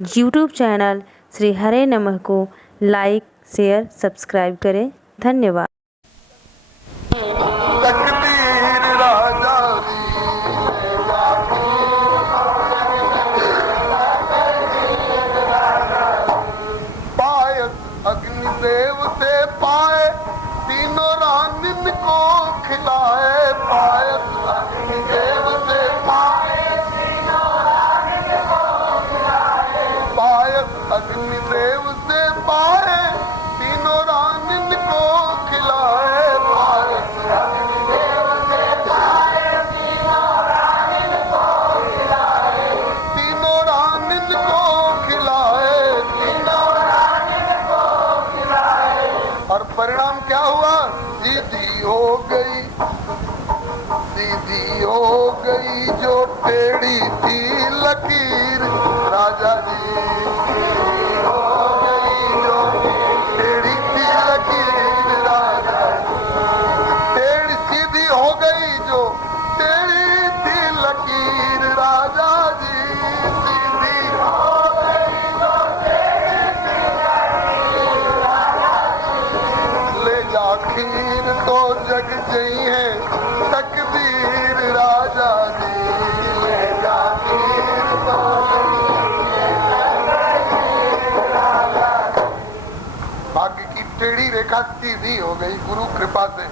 YouTube channel Shri हरे नमः को like, share, subscribe करें। धन्यवाद। अग्निदेव से पाए तीनों रानिन को खिलाए। पायस अग्निदेव से पाए तीनों रानिन को खिलाए। पायस अग्निदेव से पाए तीनों रानिन को खिलाए। पायस अग्निदेव से पाए तीनों रानिन को खिलाए। तीनों रानिन को खिलाए। और परिणाम क्या हुआ? सीधी हो गई, सीधी हो गई जो टेढ़ी थी लकीर। राजा जी सीधी हो गई जो टेढ़ी थी लकीर। राजा टेढ़ी सीधी हो गई जो टेढ़ी थी लकीर। राजा जी सीधी हो गई जो टेढ़ी थी लकीर। खीर तो जग जई है तकदीर। राजा जी ले जा खीर तो भाग्य की टेढ़ी रेखा सीधी हो गई गुरु कृपा से।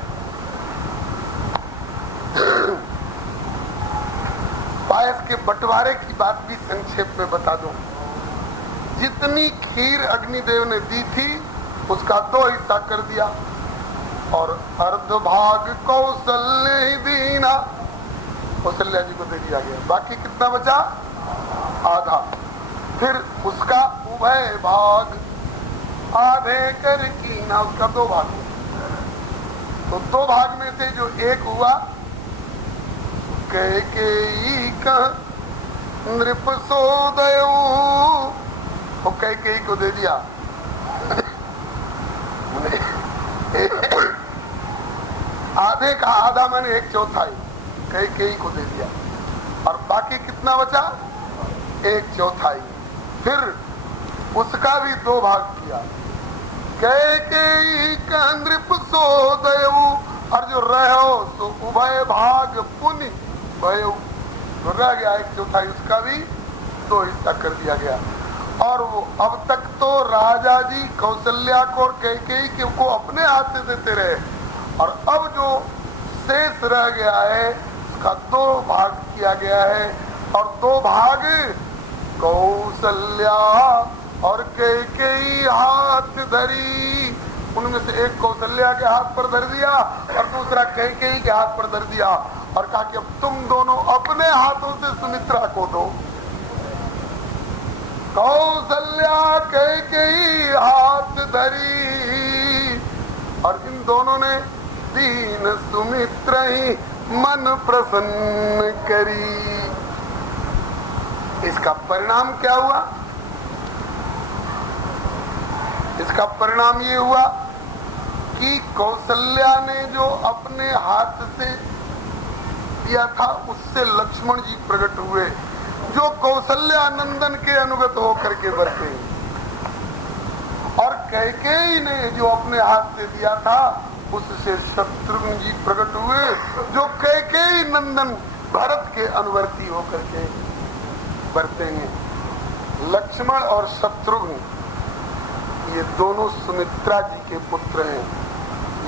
पायस के बंटवारे की बात भी संक्षेप में बता दूं। जितनी खीर अग्निदेव ने दी थी उसका 2 हिस्सा कर दिया और अर्ध भाग कौशल्य ही दीना, कौशल्या जी को दे दिया गया। बाकी कितना बचा? आधा। फिर उसका उभय भाग आधे कर कीना, उसका 2 भाग। तो 2 भाग में से जो एक हुआ कैकेयी का नृप सोदयु, वो कैकेयी को दे दिया। आधे का आधा मैंने 1/4 कैकेयी को दे दिया और बाकी कितना बचा? 1/4। फिर उसका भी 2 भाग किया। कैकेयी का नृप सोदयु, और जो रहो तो उभय भाग पुनि भयो, जो रह गया 1/4 उसका भी 2 हिस्सा कर दिया गया। और वो अब तक तो राजा जी कौशल्या को और कैकेयी को अपने हाथ से देते रहे, और अब जो शेष रह गया है उसका 2 भाग किया गया है। और 2 भाग कौशल्या और कैकेयी हाथ धरी, उनमें से एक कौशल्या के हाथ पर धर दिया और दूसरा कैकेयी के हाथ पर धर दिया और कहा कि अब तुम दोनों अपने हाथों से सुमित्रा को दो। कौशल्या कैकेयी हाथ धरी और इन दोनों ने दीन सुमित्र ही मन प्रसन्न करी। इसका परिणाम क्या हुआ? इसका परिणाम ये हुआ कि कौशल्या ने जो अपने हाथ से दिया था उससे लक्ष्मण जी प्रकट हुए, जो कौशल्या नंदन के अनुगत होकर के बरते। और कैकेयी ने जो अपने हाथ से दिया था उससे शत्रुघ्न जी प्रकट हुए, जो कैकेयी नंदन भरत के अनुवर्ती होकर के बरतेंगे। लक्ष्मण और शत्रुघ्न ये दोनों सुमित्रा जी के पुत्र हैं,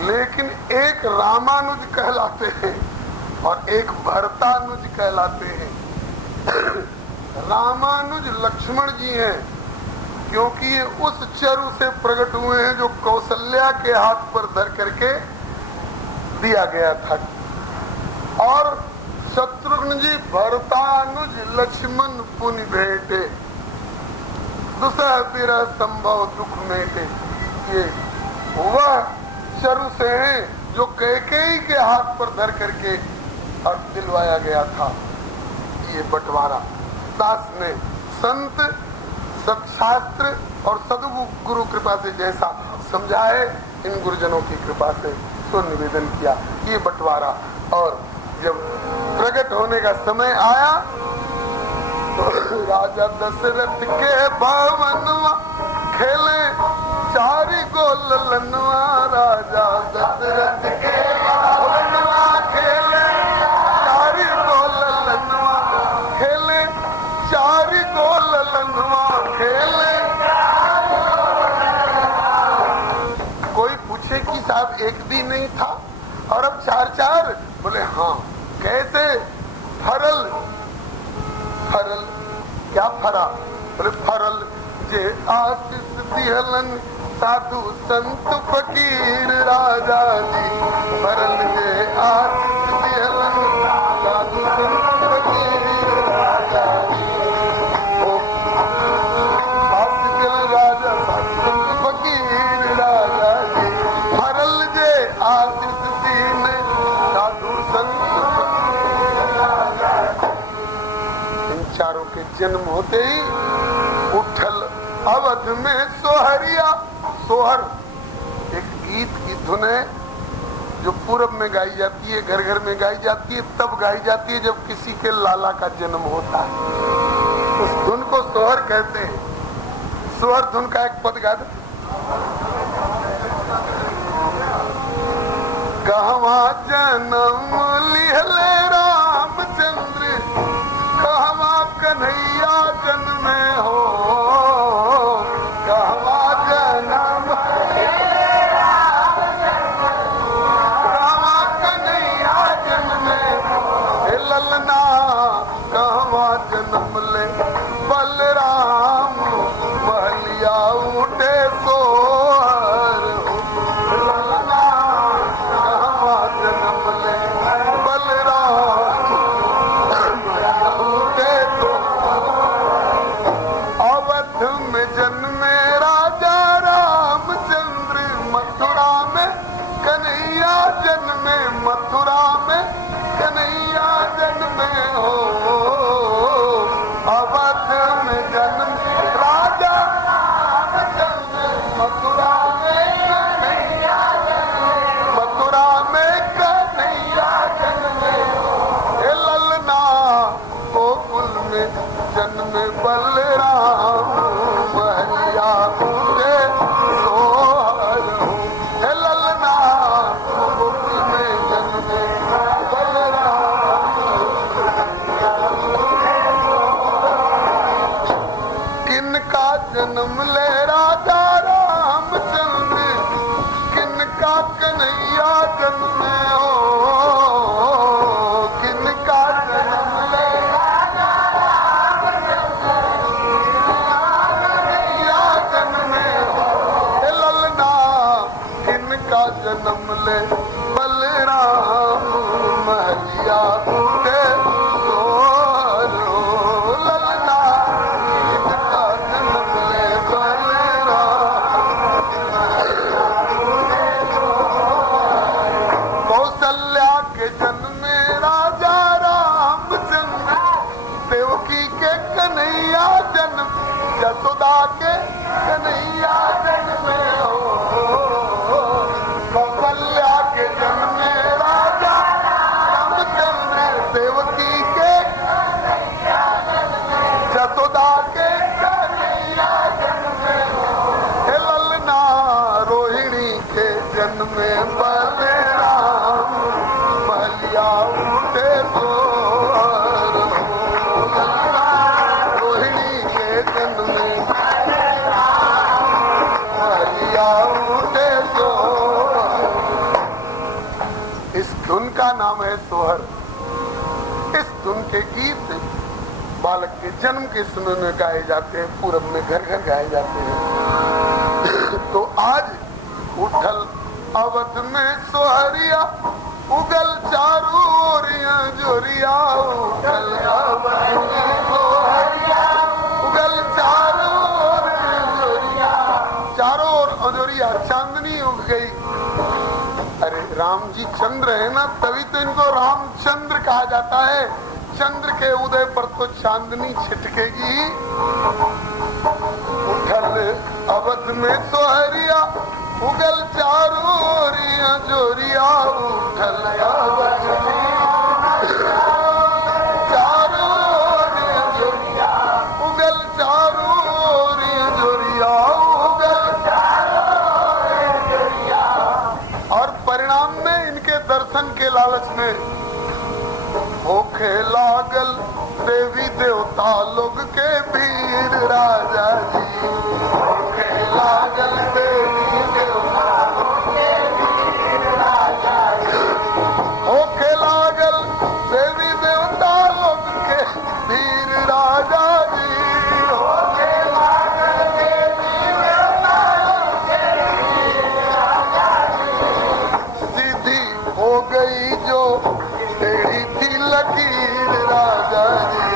लेकिन एक रामानुज कहलाते हैं और एक भरतानुज कहलाते हैं। रामानुज लक्ष्मण जी हैं क्योंकि ये उस चरु से प्रकट हुए हैं जो कौशल्या के हाथ पर धर करके दिया गया था। और शत्रुघ्न जी भरतानुज लक्ष्मण पुनि भेटे, दुसह बिरह संभव दुख मेटे, ये वह चरु से हैं जो कैकेयी के हाथ पर धर करके और दिलवाया गया था। ये बंटवारा दास ने संत सत्शास्त्र और सदगुरु कृपा से जैसा समझाए, इन गुरुजनों की कृपा से सो निवेदन किया। ये बंटवारा, और जब प्रकट होने का समय आया राजा दशरथ के भवनवा खेले चारि गो ललनवा, राजा दशरथ के भवनवा खेले चारि गो ललनवा, खेले चारि गो ललनवा खेले। कोई पूछे कि साहब एक भी नहीं था और अब चार चार? बोले हाँ। कैसे? फरल। फरल क्या फरा? बोले फरल जे आशीष दिहलन साधु संत फकीर, राजा जी फरल जे आशीष दिहलन साधु संत फकीर, राजा जी आशीष दिहलन राजा साधु संत फकीर, राजा जी फरल जे आशीष दीन साधु संत फकीर, राजा जी। इन चारों के जन्म होते ही उठल अवध में सोहरिया। सोहर एक गीत की धुन है जो पूरब में गाई जाती है, घर घर में गाई जाती है, तब गाई जाती है जब किसी के लाला का जन्म होता है। उस धुन को सोहर कहते हैं। सोहर धुन का एक पद गा दे। कहवा जन्म लिहले रामचंद्र, कहवा कन्हैया जन्मे हो, कहवा जन्म कहवा कन्हैया जन्मे हे ललना, कहवा जन्म ले बलराम, महलिया उठे सोहर हो, ललना कहवा जन्म ले बलराम, अवध में जन्मे राजा रामचंद्र, मथुरा में कन्हैया जन्मे, मथुरा में कन्हैया जन्मे हो, अवध में जन्म राजा रामचंद्र, मथुरा में कन्हैया जन्मे, मथुरा में कन्हैया जन्मे हे ललना, गोकुल में जन्मे बलराम, महलिया उठे सोहर हो, हे ललना, गोकुल में जन्मे बलराम। किनका जन्म ले राजा रामचंद्र, किनका कन्हैया जन्मे हो, किनका जन्म ले जन्म ले बलराम, महलिया उठे सोहर हो, ललना इनका जन्म ले बलराम। कौशल्या के जन्मे राजा रामचंद्र, देवकी के कन्हैया जन्म, यशोदा के कन्हैया जन्मे हो, कौशल्या के जन्मे राजा रामचंद्र, देवकी के यशोदा के कन्हैया जन्मे हे ललना, रोहिणी के जन्मे बलराम, महलिया उठे सोहर हो, ललना रोहिणी के जन्मे महलिया उठे सोहर। इस धुन का नाम है सोहर। इस धुन के गीत बालक के जन्म के समय में गाए जाते हैं, पूरब में घर घर गाए जाते हैं। तो आज उठल अवध में सोहरिया, उगल चारू ओरिया जोरिया, उठल अवध में सोहरिया, उगल चारू ओरिया जोरिया, चारों ओर अजोरिया चांदनी उग गई। अरे राम जी चंद्र है ना, तभी तो इनको रामचंद्र कहा जाता है। चंद्र के उदय पर तो चांदनी छिटकेगी। उठल अवध में सोहरिया, उगल चारू ओरिया जोरिया, उठल अवध में चारू ओरिया जोरिया, लालच में होखे लागल देवी देवता लोग के भीड़ राजा जी, होखे लागल देवी देवता लोग के भीड़ राजा जी, होखे लागल देवी देवता लोग के भीड़ राजा जी, होखे लागल देवी देवता लोग के भीड़ राजा जी, सीधी हो गई जो टेढ़ी थी लकीर राजा जी,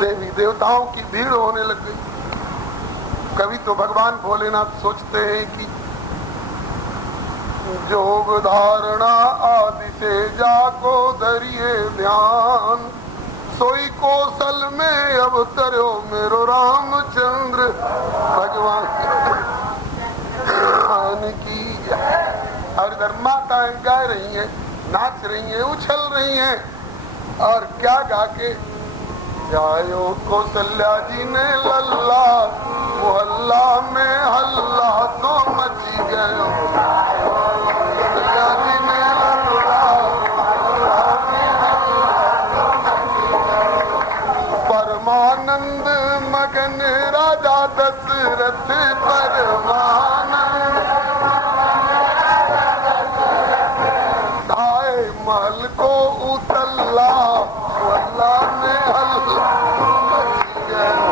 देवी देवताओं की भीड़ होने लग गई। कभी तो भगवान भोलेनाथ सोचते हैं कि जोग धारणा आदि से जाको धरिए ध्यान, सोई कौशल में अवतरो मेरो रामचंद्र भगवान की। और इधर माताएं गा रही हैं, नाच रही हैं, उछल रही हैं, और क्या गा के जायो कौशल्या जी ने लल्ला, मोहल्ला में हल्ला तो मची गयो, कौशल्या जी ने लल्ला, परमानंद मगन राजा दशरथ परमानंद, ढाई महल को उतल्ला, मोहल्ला में हल्ला मची गयो,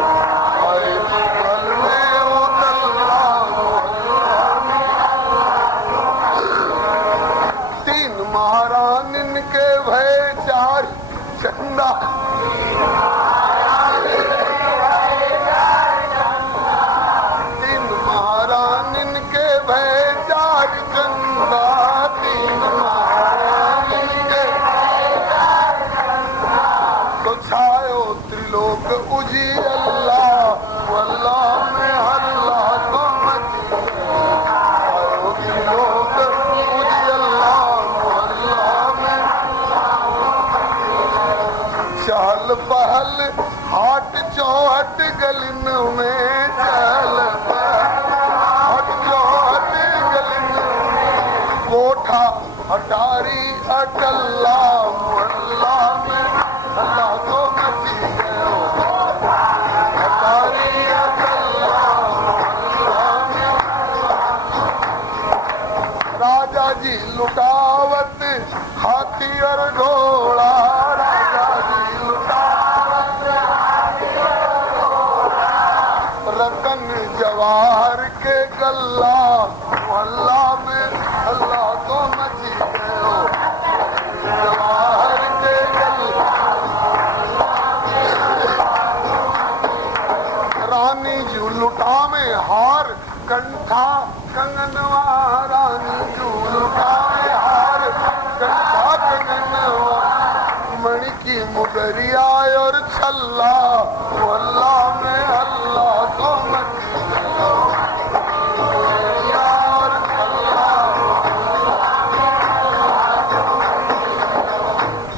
ढाई महल में उतल्ला, मोहल्ला में तीन महारानिन के भय चार चंदा, तीन महारानिन के भय चार चंदा, तीन महारानिन के तो छायो त्रिलोक उजियल्ला, अल्लाह में हल्ला तो मची छायो त्रिलोक उजियल्ला, अल्लाह में चहल पहल हाट चौहट गलिन में, चहल पहल हाट चौहट गलिन में, कोठा अटारी अटल्ला, मोहल्ला में अल्लाह तो मची गयो, अटारी अटल्ला, मोहल्ला में राजा जी लुटावत हाथी और घोड़ा, राजा जी लुटावत हाथी और घोड़ा, रतन जवाहर के गल्ला, मोहल्ला में अल्लाह तो मची गयो, जवाहर के गल्ला, रानी जू लुटा में हार कंठा कंगनवा, रानी जू लुटा में हार कंठा कंगनवा, मणि की मुदरिया और छल्ला, मोहल्ला में अल्लाह तो मची गयो, मुदरिया और छल्ला,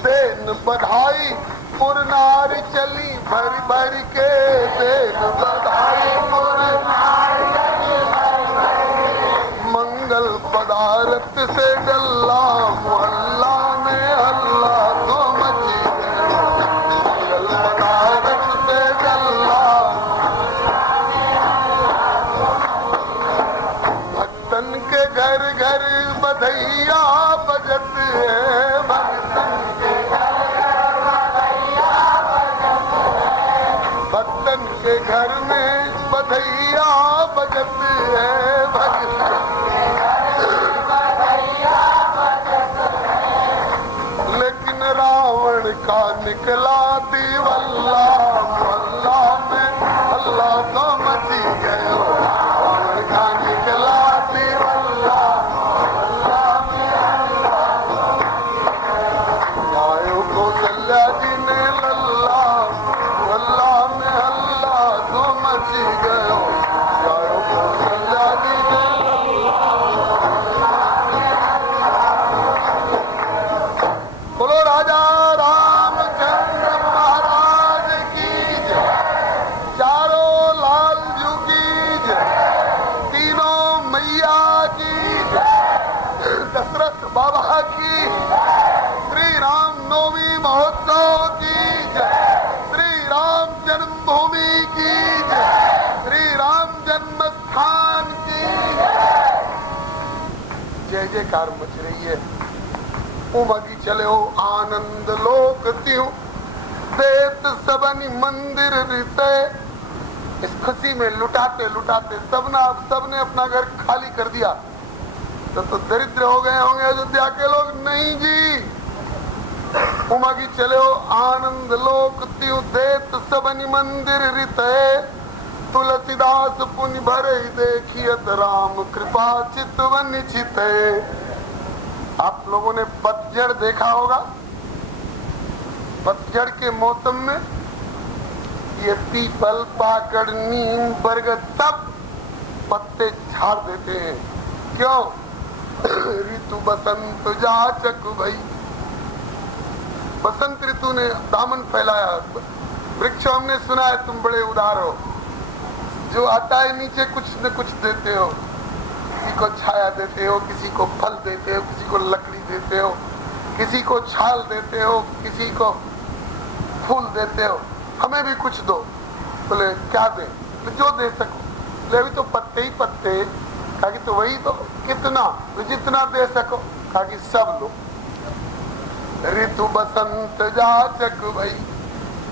देन बधाई पुरनार चली भर भर के, देन बधाई पुरनार चली भर भर के, मंगल पदार्थ से गल्ला, मोहल्ला में अल्लाह तो मची गयो, मंगल पदार्थ से गल्ला, भक्तन के घर घर बधैया बजत है, भक्तन के भक्तन के घर में बधैया बजत है, भक्तन के घर में बधैया बजत है, लेकिन रावण का निकला दीवल्ला, मोहल्ला में अल्लाह तो मची गयो, रावण का निकला दीवल्ला, मोहल्ला में अल्लाह तो मची गयो, जायो कौशल्या जी ने लल्ला, मोहल्ला में अल्लाह तो मची गयो, जायो कौशल्या जी ने बोलो राजा रामचंद्र की, श्री राम नवमी महोत्सव की जय, श्री राम जन्मभूमि की जय, श्री राम जन्म स्थान की जय जयकार मच रही है। उमगी चले हो आनंद लोक त्यू, देत सबनी मंदिर रिते। इस खुशी में लुटाते लुटाते सबने अपना घर खाली कर दिया। तो दरिद्र हो गए होंगे अयोध्या के लोग। नहीं जी, उमगी चले हो आनंद लोक त्यू, देत सबनी मंदिर रिते। तुलसीदास पुण्य भरे देखियत राम कृपा चितवन चिते। आप लोगों ने पतझड़ देखा होगा। पतझड़ के मौसम में ये पीपल, पाकड़, नीम, बरगद सब पत्ते झाड़ देते हैं। क्यों? ऋतु बसंत जाचक भई। बसंत ऋतु ने दामन फैलाया। वृक्षों हमने सुना है तुम बड़े उदार हो, जो आता है नीचे कुछ न कुछ देते हो। किसी को छाया देते हो, किसी को फल देते हो, किसी को लकड़ी देते हो, किसी को छाल देते हो, किसी को फूल देते हो। हमें भी कुछ दो। बोले क्या दे? जो दे सको। ले अभी तो पत्ते ही पत्ते। कहा कि तो वही तो, कितना? तो जितना दे सको। कहा कि सब लो। ऋतु बसंत जाचक भई,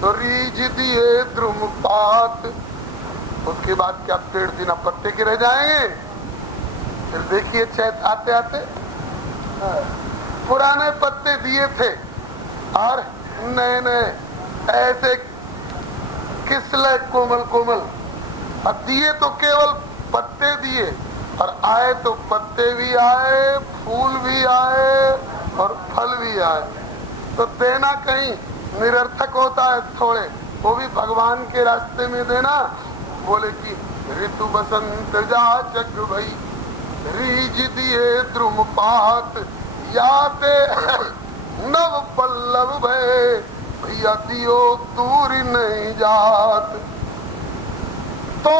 तो रीझ दिए द्रुम पात। उसके बाद क्या पेड़ बिना पत्ते के रह जाएंगे? फिर देखिए चैत आते आते पुराने पत्ते दिए थे और नए नए ऐसे किसले कोमल कोमल। अब दिए तो केवल पत्ते दिए और आए तो पत्ते भी आए, फूल भी आए और फल भी आए। तो देना कहीं निरर्थक होता है थोड़े, वो भी भगवान के रास्ते में देना। बोले कि ऋतु बसंत जाचक भई, रीझ दिए द्रुम पात। याते नव पल्लव भय, भैया दियो दूर नहीं जात। तो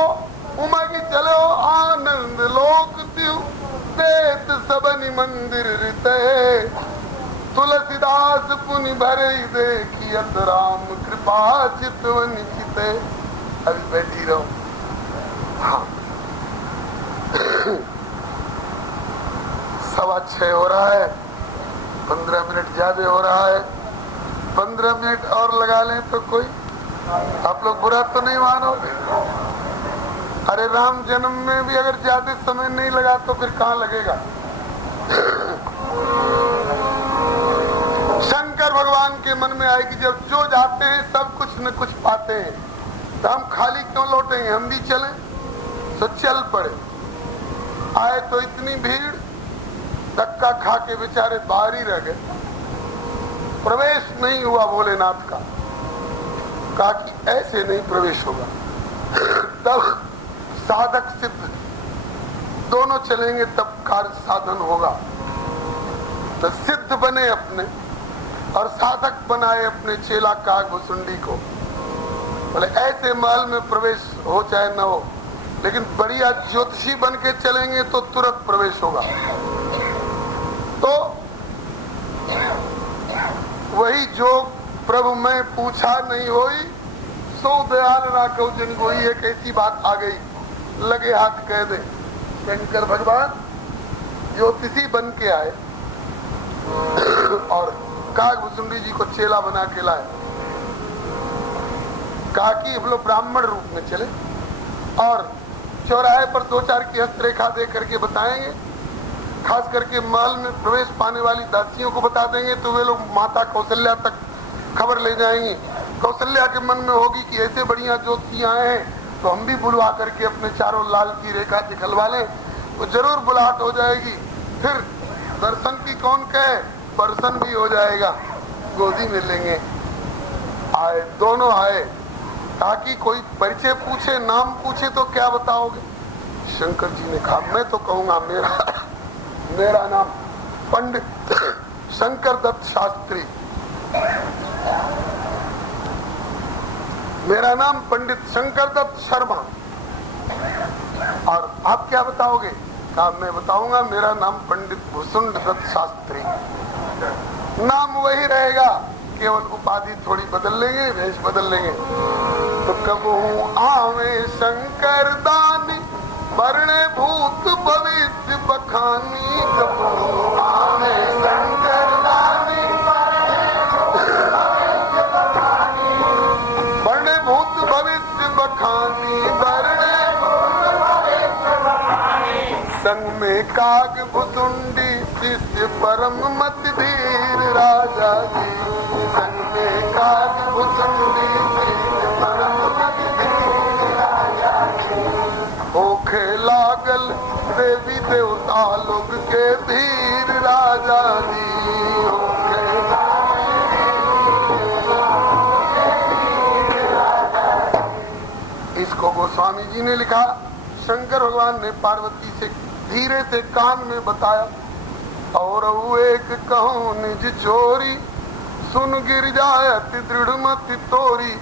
उमगी चलो आनंद लोक त्यू, देत सबनी मंदिर रिते। तुलसीदास पुनि भरे देखियत राम कृपा चितवन चिते। अभी बैठी रहो। हाँ 6:15 हो रहा है, 15 मिनट ज्यादा हो रहा है। 15 मिनट और लगा लें तो कोई आप लोग बुरा तो नहीं मानोगे? अरे राम जन्म में भी अगर ज्यादा समय नहीं लगा तो फिर कहाँ लगेगा? शंकर भगवान के मन में आए कि जब जो जाते हैं सब कुछ न कुछ पाते हैं, तो हम खाली क्यों लौटेंगे? हम भी चलें। तो चल पड़े। आए तो इतनी भीड़, धक्का खा के बेचारे बाहर ही रह गए। प्रवेश नहीं हुआ भोलेनाथ का। कहा कि ऐसे नहीं प्रवेश होगा। तब साधक सिद्ध दोनों चलेंगे तब कार्य साधन होगा। तो सिद्ध बने अपने और साधक बनाए अपने चेला काग भुसुंडी को। बोले ऐसे महल में प्रवेश हो चाहे न हो, लेकिन बढ़िया ज्योतिषी बन के चलेंगे तो तुरंत प्रवेश होगा। तो वही जो प्रभु मैं पूछा नहीं होई, सो दयाल राखो जिन कोई। एक ऐसी बात आ गई, लगे हाथ कह दे। शंकर भगवान ज्योतिषी बन के आए और काग भुसुंडी जी को चेला बना के लाए। कहा कि हम लोग ब्राह्मण रूप में चले और चौराहे पर 2-4 की हस्तरेखा दे करके बताएंगे। खास करके महल में प्रवेश पाने वाली दासियों को बता देंगे तो वे लोग माता कौशल्या तक खबर ले जाएंगी। कौशल्या के मन में होगी कि ऐसे बढ़िया ज्योतिषी आए हैं तो हम भी बुलवा करके अपने चारों लाल की रेखा दिखलवा लें, तो जरूर बुलाहट हो जाएगी। फिर दर्शन की कौन कहे, दर्शन भी हो जाएगा, गोदी में लेंगे। आए, दोनों आए। ताकि कोई परिचय पूछे, नाम पूछे तो क्या बताओगे? शंकर जी ने कहा मैं तो कहूंगा मेरा नाम पंडित शंकर दत्त शास्त्री, मेरा नाम पंडित शंकर दत्त शर्मा। और आप क्या बताओगे? कहा मैं बताऊंगा, मेरा नाम पंडित भुसुंड दत्त शास्त्री, नाम वही रहेगा, केवल उपाधि थोड़ी बदल लेंगे, वेश बदल लेंगे। तो कबहू आवे शंकर दानी, मरणे भूत भविष्य बखानी, कबहू आवे शंकर दानी, मरणे भूत भविष्य बखानी, मरणे संग में काग भुसुंडी, शिष्य परम मत धीर राजा जी, संग में काग भुसुंडी, शिष्य परम मत धीर राजा जी। होखे लागल देवी देवता लोग के धीर राजा जी, होखे इसको गोस्वामी जी ने लिखा। शंकर भगवान ने पार्वती से धीरे से कान में बताया, और एक कहूँ निज चोरी, सुन गिर जाय अति दृढ़ मति तोरी,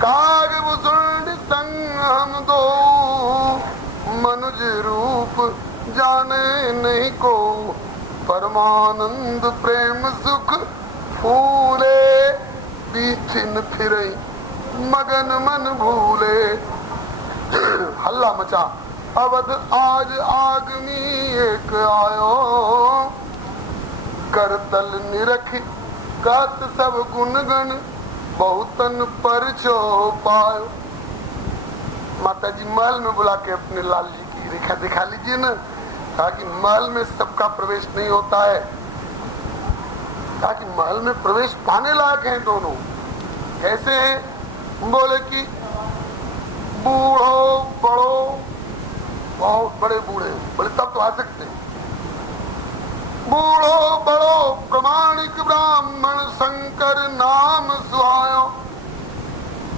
काग भुसुंड संग हम दो, मनुज रूप जाने नहीं को, परमानंद प्रेम सुख फूले, बीचिन फिरे मगन मन भूले। हल्ला मचा, अवध आज आगमी एक आयो, करतल निरख गात सब गुणगण, बहुतन पर छो पायो। माता जी महल में बुला के अपने लाल जी की रेखा दिखा लीजिए ना, ताकि महल में सबका प्रवेश नहीं होता है, ताकि महल में प्रवेश पाने लायक हैं दोनों। कैसे हैं? बोले कि बूढ़ो बड़ो, बहुत बड़े बूढ़े, बोले तब तो आ सकते हैं। बूढ़ो बड़ो प्रमाणिक ब्राह्मण, शंकर नाम सुहायो।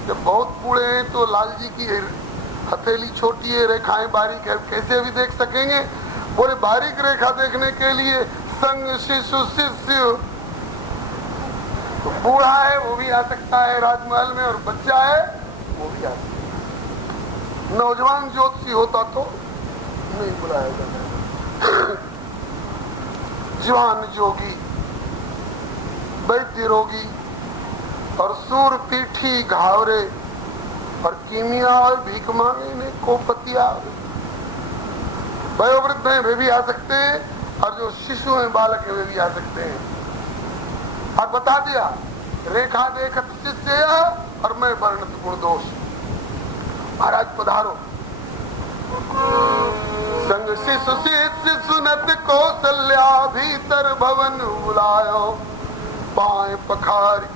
जब बहुत बूढ़े हैं तो लाल जी की हथेली छोटी है, रेखाएं बारीक है, कैसे अभी देख सकेंगे? बोले बारीक रेखा देखने के लिए संग शिशु शिष्य, तो बूढ़ा है वो भी आ सकता है राजमहल में, और बच्चा है वो भी आ सकता है। नौजवान ज्योतिषी होता तो नहीं बुलाया जाता। जवान जोगी, वैद्य रोगी, और सूर पीठी घावरे, और कीमिया और भीख मांगे ने कोपतिया, वयोवृद्ध हैं वे भी आ सकते हैं, और जो शिशु हैं बालक हैं वे भी आ सकते हैं। और बता दिया रेखा देखत शिष्य और मैं वर्णत गुण दोष। महाराज पधारो। संग शिशु शिष्य सुनत कौशल्या, भीतर भवन बुलायो, पाए पखारी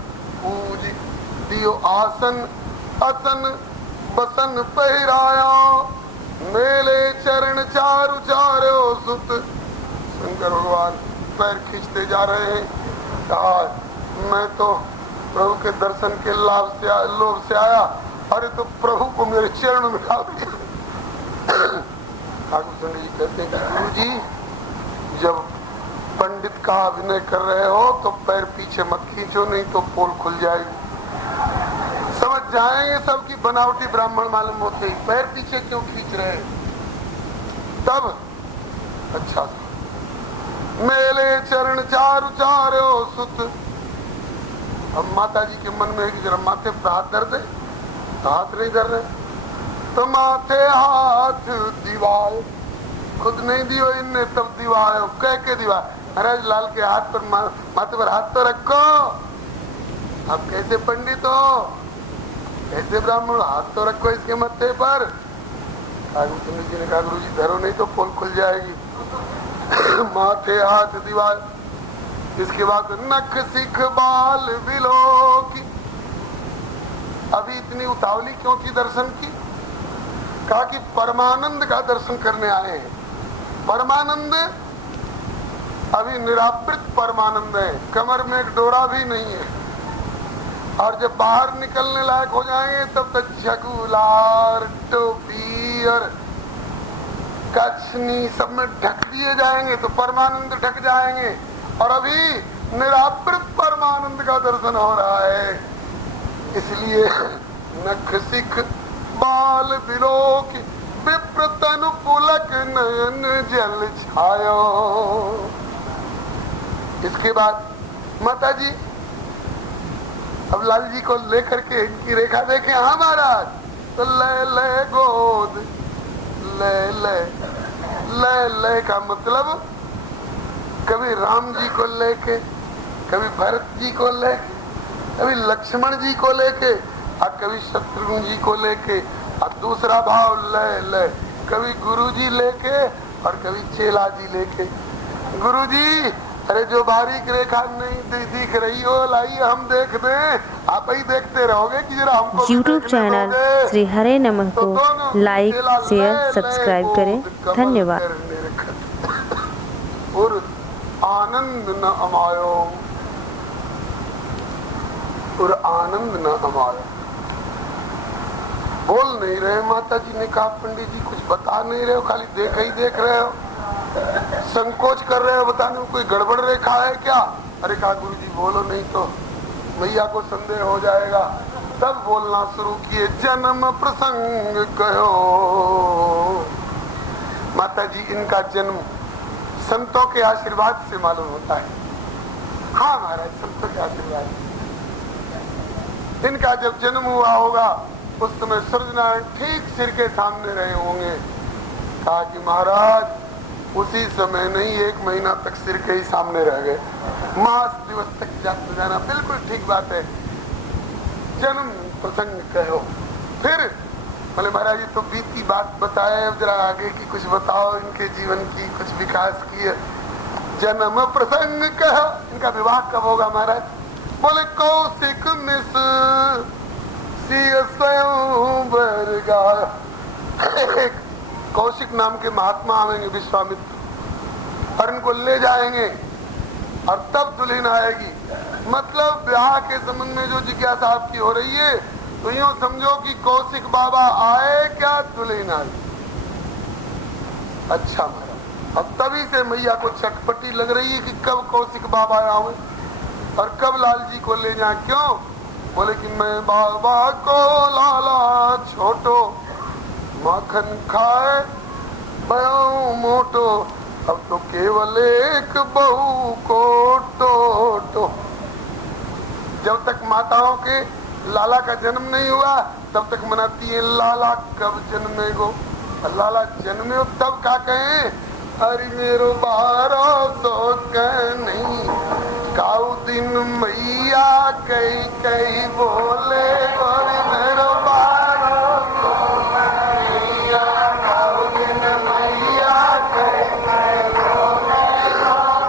पूज दियो आसन, असन बसन पहिराया, मेले चरण चारु चारो सुत। शंकर भगवान पैर खींचते जा रहे हैं। कहा मैं तो प्रभु के दर्शन के लोभ से आया, अरे तो प्रभु को मेरे चरणों में डाल दिया। ठाकुर चंद्र जी कहते हैं कि गुरु जी जब पंडित का अभिनय कर रहे हो तो पैर पीछे मत खींचो, नहीं तो पोल खुल जाएगी। समझ जाएंगे सब की बनावटी ब्राह्मण मालूम होते ही, पैर पीछे क्यों खींच रहे हैं? तब अच्छा मेले चरण चारु चारो सुत। अब माता जी के मन में है कि जरा माथे पर हाथ धर दे, हाथ नहीं धर रहे, तो माथे हाथ दिवाओ, खुद नहीं दियो इनने तब दिवाओ, कह के दिवा। महाराज लाल के हाथ पर माथे पर हाथ तो रखो। अब कैसे पंडित हो, कैसे ब्राह्मण, हाथ तो रखो इसके माथे पर। ठाकुर जी ने कहा गुरु जी धरो नहीं तो पोल खुल जाएगी। माथे हाथ दिवाओ। इसके बाद नख सिख बाल विलोकी। अभी इतनी उतावली क्यों की दर्शन की? कहा कि परमानंद का दर्शन करने आए हैं। परमानंद अभी निरावृत परमानंद है, कमर में एक डोरा भी नहीं है, और जब बाहर निकलने लायक हो जाएंगे तब तक झगुलार टोपी और कछनी सब में ढक दिए जाएंगे, तो परमानंद ढक जाएंगे। और अभी निरावृत परमानंद का दर्शन हो रहा है, इसलिए नख सिख बाल बिलोक विप्र तनु पुलक नयन जल छायो। इसके बाद माता जी अब लाल जी को लेकर के इनकी रेखा देखे। हाँ महाराज, तो ले ले गोद, ले ले, ले ले का मतलब कभी राम जी को लेके, कभी भरत जी को लेके, कभी लक्ष्मण जी को लेके, और कभी शत्रुघ्न जी को लेके, और दूसरा भाव ले ले, कभी गुरु जी लेके और कभी चेला जी लेके। गुरु जी अरे जो बारीक रेखा नहीं दिख रही हो लाइए हम देख दें, आप ही देखते रहोगे कि जरा हमको यूट्यूब चैनल श्री हरे नमः को लाइक शेयर सब्सक्राइब करें। धन्यवाद। और आनंद न अमायो, और आनंद न अमायो। बोल नहीं रहे। माता जी ने कहा पंडित जी कुछ बता नहीं रहे हो, खाली देख ही देख रहे हो, संकोच कर रहे हो बताने में, कोई गड़बड़ रेखा है क्या? अरे कहा गुरु जी बोलो नहीं तो मैया को संदेह हो जाएगा। तब बोलना शुरू किए, जन्म प्रसंग कहो। माता जी इनका जन्म संतों के आशीर्वाद से मालूम होता है। हाँ महाराज, संतों के आशीर्वाद। इनका जब जन्म हुआ होगा उस समय सूर्यनारायण ठीक सिर के सामने रहे होंगे। कहा कि महाराज उसी समय नहीं, 1 महीना तक सिर के ही सामने रह गए, मास दिवस तक जाना। बिल्कुल ठीक बात है। जन्म प्रसंग कहो। फिर बोले महाराज जी तो बीती बात बताए, अब जरा आगे की कुछ बताओ, इनके जीवन की कुछ विकास की। जन्म प्रसंग कहो। इनका विवाह कब होगा महाराज? बोले कौशिक मिस कौशिक नाम के महात्मा आवेंगे विश्वामित्र, और इनको ले जाएंगे और तब दुल्हन आएगी। मतलब ब्याह के संबंध में जो जिज्ञासा आपकी हो रही है, तो यूं समझो कि कौशिक बाबा आए क्या दुल्हन आई। अच्छा महाराज, अब तभी से मैया को चटपटी लग रही है कि कब कौशिक बाबा आवे और कब लाल जी को ले जाए। क्यों? बोले कि मैं बाबा को लाला छोटो, माखन खाए भयो मोटो, अब तो केवल एक बहू को टोटो। जब तक माताओं के लाला का जन्म नहीं हुआ तब तक मनाती है लाला कब जन्मेगो। लाला जन्मे तब क्या कहें, अरे मेरो 1200 कह नहीं, काऊ दिन मैया कई कई बोले, अरे मेरो 1200 मैया, काऊ दिन मैया कई कई बोले,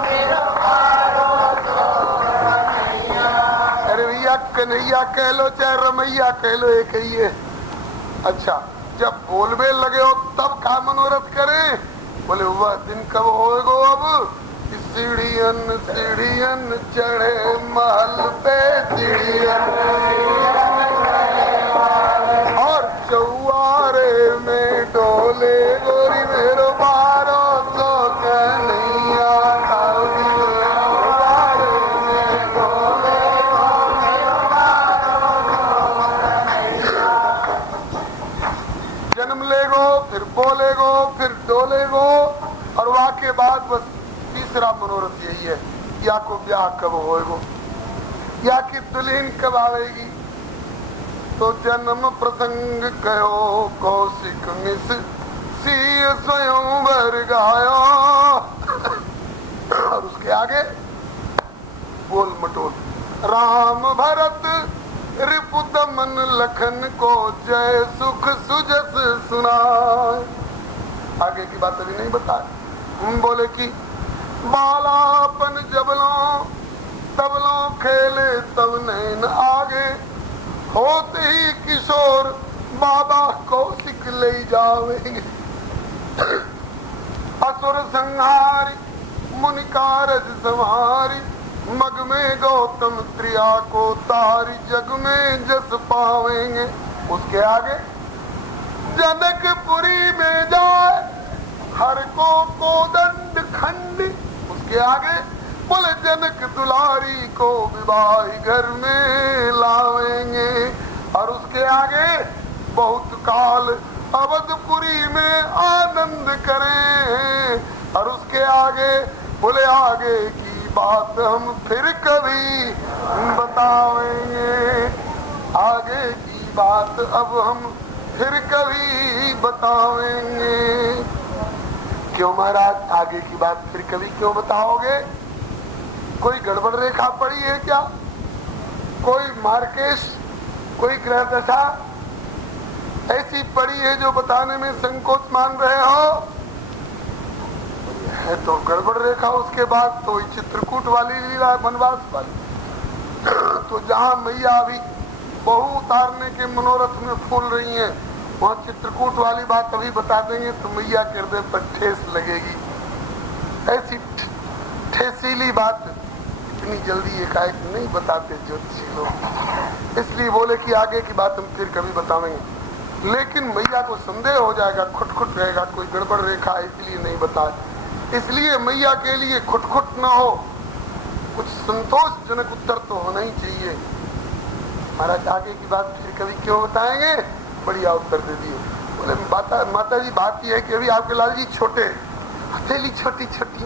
मेरो 1200 मैया। अरे भैया कन्हैया कह लो चाहे रमैया कह लो, एक ही है। अच्छा, जब बोलबे लगे हो तब का मनोरथ करें? बोले वह दिन कब होएगो अब, सीढ़ियन सीढ़ियन चढ़े महल पे सीढ़ियन, और चौवारे में डोले गोरी मेरो 1200 कन्हैया, चौवारे में डोले मेरो 1200। जन्म लेगो, फिर बोलेगो, फिर डोलेगो, और वहां के बाद बस तीसरा मनोरथ यही है, या को ब्याह कब होएगो, या कि दुल्हन कब आवेगी। तो जन्म प्रसंग कहो कौशिक मिस सीय स्वयंवर गायो। और उसके आगे बोल मटोल, राम भरत रिपु दमन लखन को जय सुख सुजस सुनाए। आगे की बात अभी नहीं बताए। बोले कि बालापन जबलों तबलों खेले तब नैन आगे, होते ही किशोर बाबा कौशिक ले जावेंगे। असुर संहारी मुनि कारज संहारी, मग में गौतम त्रिया को तारी, जग में जस पावेंगे। उसके आगे जनकपुरी में जाए हर को दंड खंड। उसके आगे बोले जनक दुलारी को विवाही घर में लावेंगे। और उसके आगे बहुत काल अवधपुरी में आनंद करें, और उसके आगे बोले आगे की बात हम फिर कभी बताएंगे, आगे की बात अब हम फिर कभी बताएंगे। क्यों महाराज आगे की बात फिर कभी क्यों बताओगे? कोई गड़बड़ रेखा पड़ी है क्या? कोई मार्केश, कोई ग्रह दशा ऐसी पड़ी है जो बताने में संकोच मान रहे हो? है तो गड़बड़ रेखा। उसके बाद तो चित्रकूट वाली लीला, वनवास वाली। तो जहाँ मैया अभी बहू उतारने के मनोरथ में फूल रही हैं, वहाँ चित्रकूट वाली बात अभी बता देंगे तो मैया के हृदय पर ठेस लगेगी। ऐसी ठेसीली बात इतनी जल्दी एकाएक नहीं बताते ज्योतिषी लोग, इसलिए बोले कि आगे की बात हम फिर कभी बताएंगे। लेकिन मैया को संदेह हो जाएगा, खुटखुट रहेगा, कोई गड़बड़ रेखा है इसलिए नहीं बताए। इसलिए मैया के लिए खुटखुट न हो, कुछ संतोषजनक उत्तर तो होना ही चाहिए। महाराज आगे की बात फिर कभी क्यों बताएंगे? बढ़िया उत्तर दे दिए। बोले माता जी बात यह है कि अभी आपके लाल जी छोटे, हथेली छोटी छोटी,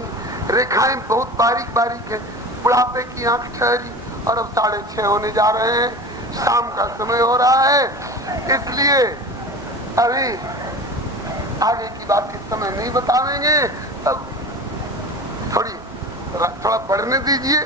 रेखाएं बहुत बारीक बारीक है, बुढ़ापे की आंख ठहरी, और अब 6:30 होने जा रहे हैं, शाम का समय हो रहा है, इसलिए अभी आगे की बात किस समय नहीं बताएंगे। अब थोड़ा बढ़ने दीजिए,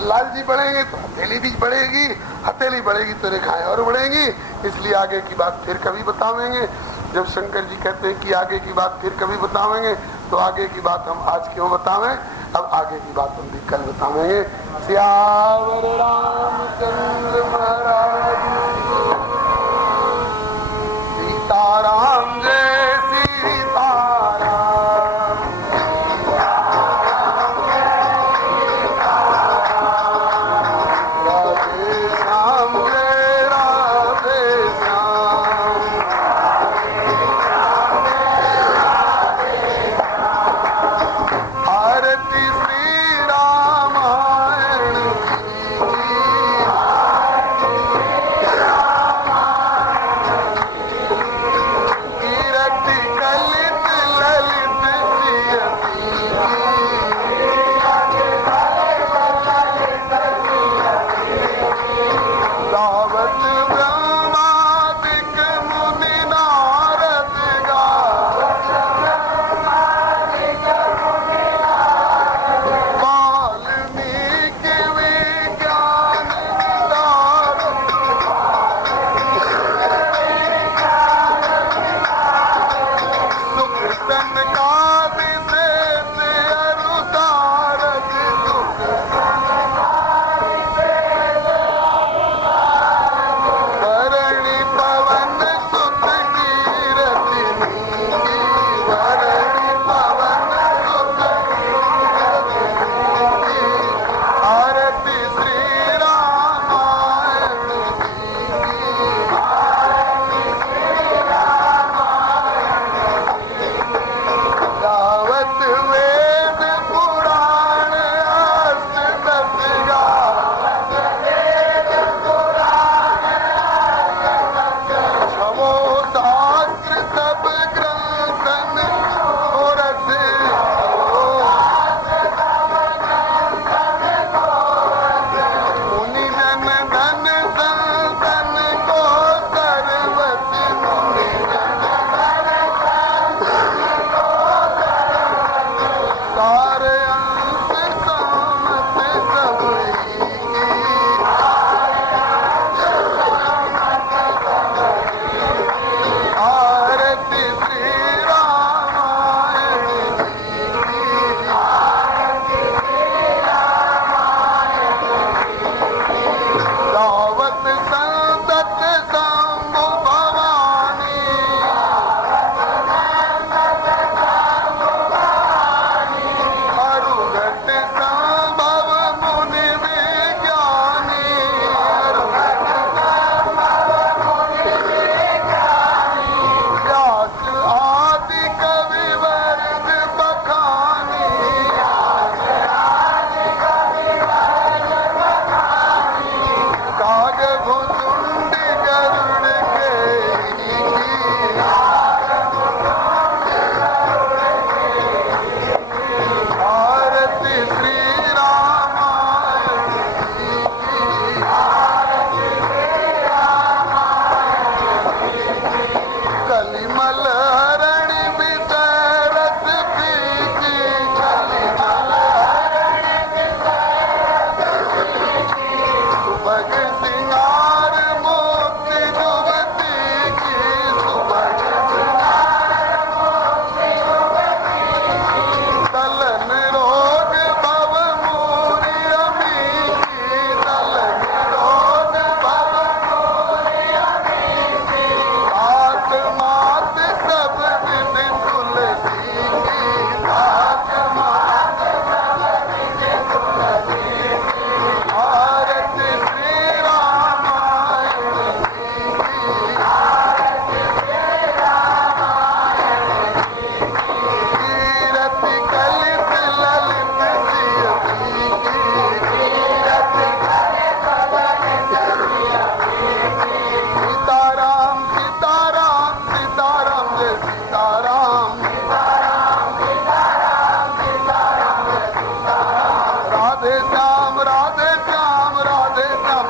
लाल जी बढ़ेंगे तो हथेली भी बढ़ेगी, हथेली बढ़ेगी तो रेखाएं और बढ़ेंगी, इसलिए आगे की बात फिर कभी बताएंगे। जब शंकर जी कहते हैं कि आगे की बात फिर कभी बताएंगे, तो आगे की बात हम आज क्यों बतावें? अब आगे की बात हम भी कल बताएंगे। सियावर रामचंद्र महाराज, सीताराम जय सीताराम, राधे श्याम जय राधे श्याम, आरती श्री रामायण की।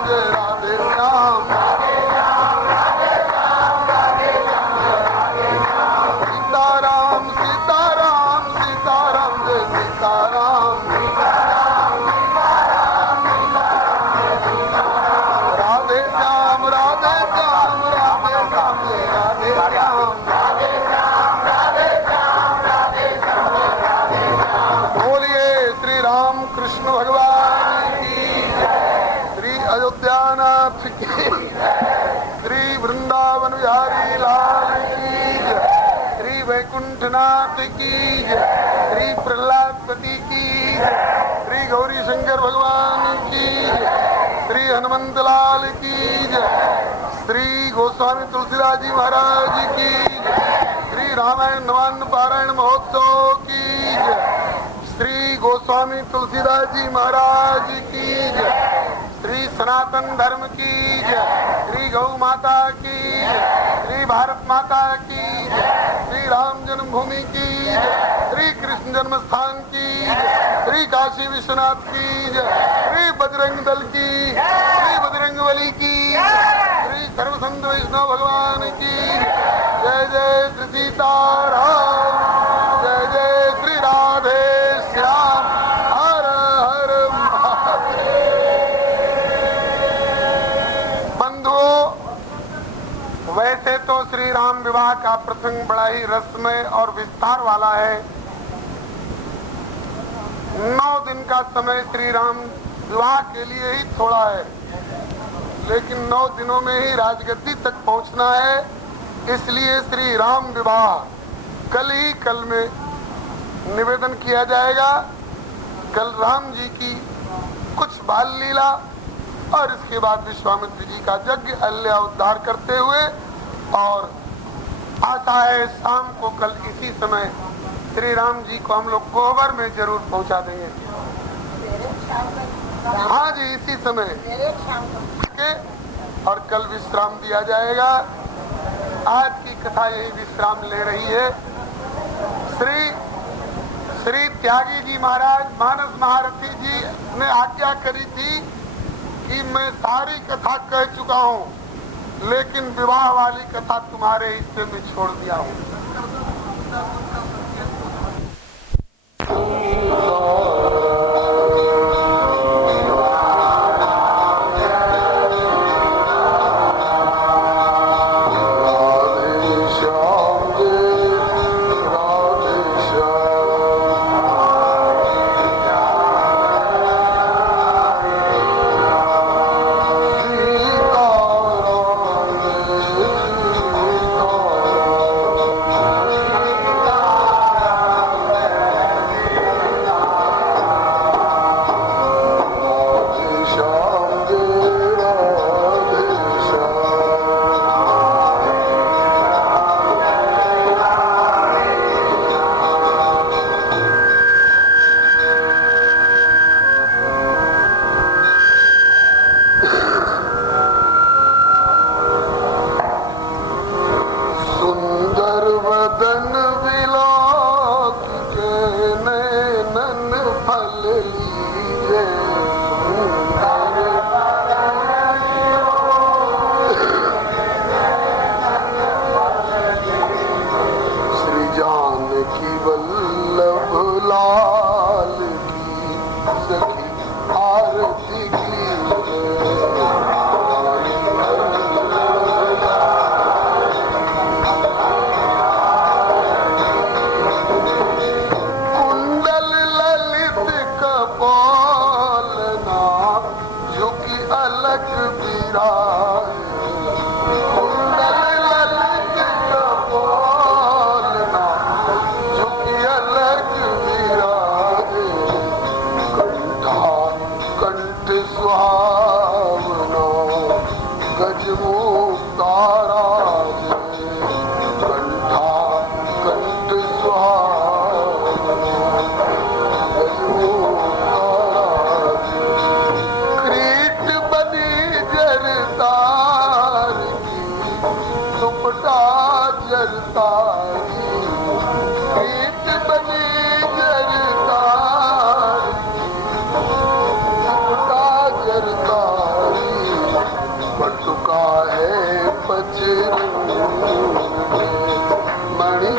जय राधे श्याम सीताराम सीताराम सीताराम जय सीताराम राधे श्याम राधे श्याम राधे श्याम जय राधे श्याम बोलिए श्री राम कृष्ण भगवान की श्री अयोध्यानाथ की श्री वृंदावन बिहारी लाल की श्री वैकुंठनाथ की श्री प्रहलादपति की श्री गौरी शंकर भगवान की श्री हनुमंत लाल की श्री गोस्वामी तुलसीदास जी महाराज की श्री रामायण नवान्न पारायण महोत्सव की श्री गोस्वामी तुलसीदास जी महाराज की श्री सनातन धर्म की श्री गौ माता की श्री भारत माता की श्री राम जन्मभूमि की श्री कृष्ण जन्म स्थान की श्री काशी विश्वनाथ की श्री बजरंग दल की श्री बजरंग बली की श्री सर्वसंत वैष्णव भगवान की जय जय श्री सीताराम जय जय श्री राधे श्याम हर हर महादेव। बंधुओं, वैसे तो श्री राम विवाह का प्रसंग बड़ा ही रसमय और विस्तार वाला है। 9 दिन का समय श्री राम विवाह के लिए ही छोड़ा है, लेकिन 9 दिनों में ही राजगद्दी तक पहुंचना है। इसलिए श्री राम विवाह कल में निवेदन किया जाएगा। कल राम जी की कुछ बाल लीला और इसके बाद विश्वामित्र जी का यज्ञ अल्ल्या उद्धार करते हुए, और आशा है शाम को कल इसी समय श्री राम जी को हम लोग गोबर में जरूर पहुंचा देंगे। हाँ जी, इसी समय के, और कल विश्राम दिया जाएगा। आज की कथा यही विश्राम ले रही है। श्री त्यागी जी महाराज मानस महारथी जी ने आज्ञा करी थी कि मैं सारी कथा कह चुका हूँ, लेकिन विवाह वाली कथा तुम्हारे हिस्से में छोड़ दिया हूँ।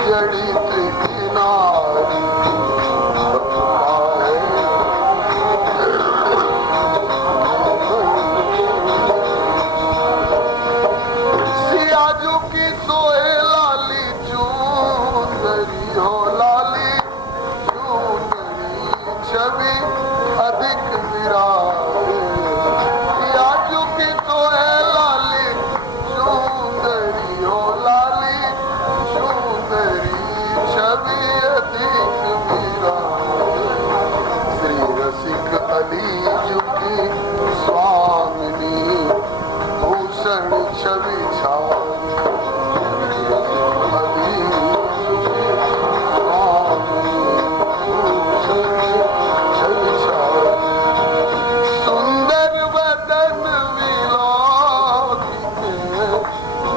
अड़ित किनारी पाए। सियाजू की सोहे लाली चूंदरी हो लाली चूंदरी छवि अधिक विराए। सियाजू की सोहे लाली चूंदरी हो लाली चूंदरी छवि अधिक विराए। श्री रसिक अली की स्वामिनी भूषण छवि छाई। अली की स्वामिनी भूषण छवि छाई। सुंदर बदन विलोकी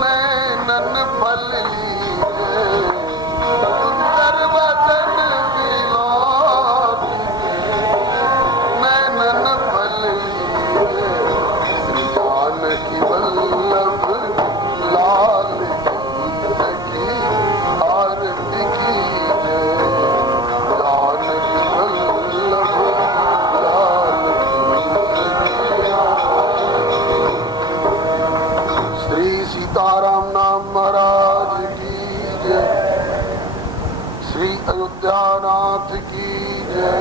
नैनन फल लीजे। सुंदर बदन विलोकी नैनन फल लीजे। श्री जानकी वल्लभ लाल की आरती कीजे। जानकी वल्लभ लाल की। श्री सीताराम नाम महाराज की जय। श्री अयोध्यानाथ की जय।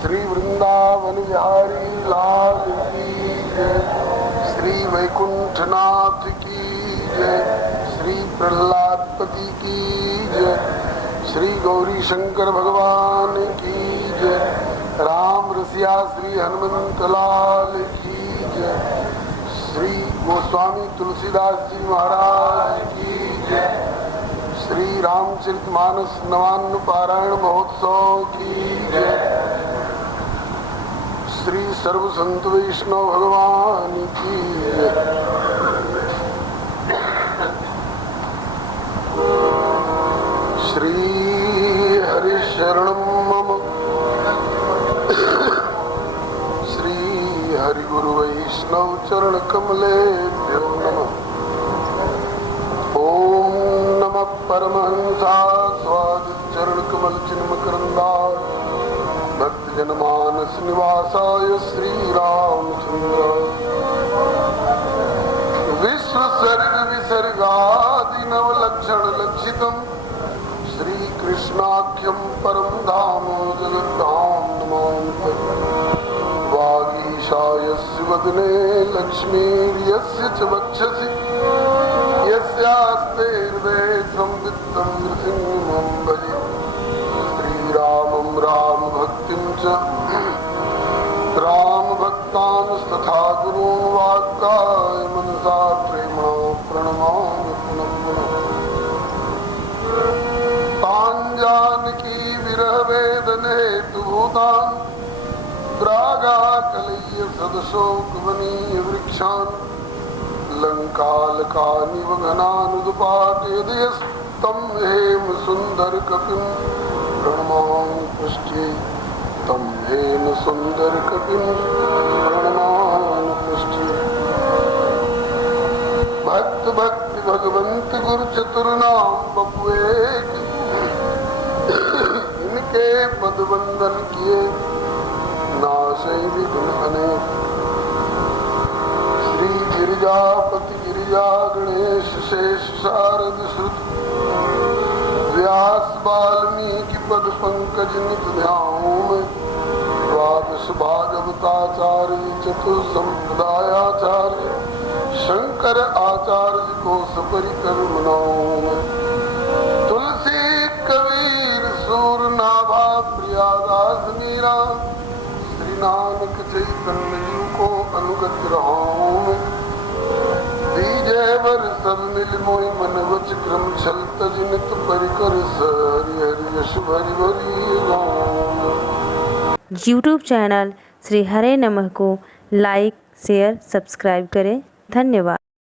श्री वृंदावन बिहारी लाल की जय। श्री वैकुंठनाथ की जय। श्री प्रहलादपति की जय। श्री गौरी शंकर भगवान की जय। राम रसिया श्री हनुमंत लाल की जय। श्री गोस्वामी तुलसीदास जी महाराज की जय। श्री रामचरितमानस नवान्न पारायण महोत्सव की जय। श्री सर्व संत वैष्णव भगवान की जय। श्री हरि शरणम मम। श्री हरि गुरु वैष्णव चरण कमलेभ्यो नमः। ओम नमः परमहंसा स्वादि चरण कमल चिन्म करंदाय भक्त जनमानस निवासाय श्री रामचंद्राय। विश्व सर्ग विसर्गादि नवलक्षण लक्षितम् श्री कृष्णाख्यम परम धाम जगद्धाम नमामि। वागीशायस्य वदने लक्ष्मीर्यस्य च वक्षसि यस्यास्ते हृदये संवित्तं नृसिंहं भजे। श्रीरामं राम भक्तिं च राम भक्तांस्तथा गुरून् वाक्काय मनसा प्रेम्णा प्रणमामि पुनः पुनः। तान् जानकी विरह वेदन हेतुभूतान् रागाकलय्य सदशोकवनीय वृक्षान् लंकालकानिव घनानुदुपाटयदयस्तं हेम सुंदर कपिं प्रणमामि पुष्टे। तं हेम सुंदर कपिं प्रणमामि पुष्टे। भक्त भक्ति भगवंत गुरु चतुर्नाम बपुएक इनके पद वंदन किए नाशै विघ्न अनेक। श्री गिरिजापति गिरिजा गणेश शेष शारद श्रुत व्यास वाल्मीकि पद पंकज नित ध्याऊं मैं। द्वादश भागवताचार्य चतुर्संप्रदायाचार्य शंकर आचार्य को सपरिकर मनाऊं मैं। तुलसी कबीर सूर नाभा प्रियादास मीरा श्री नानक चैतन्य जी को अनुगत रहाऊं मैं। विजय वर सब मिल मोहि मन वच क्रम छल तज नित परिकर हरि हरि यश भरि भरि गाऊं। यूट्यूब चैनल श्री हरे नमः को लाइक शेयर सब्सक्राइब करें। धन्यवाद।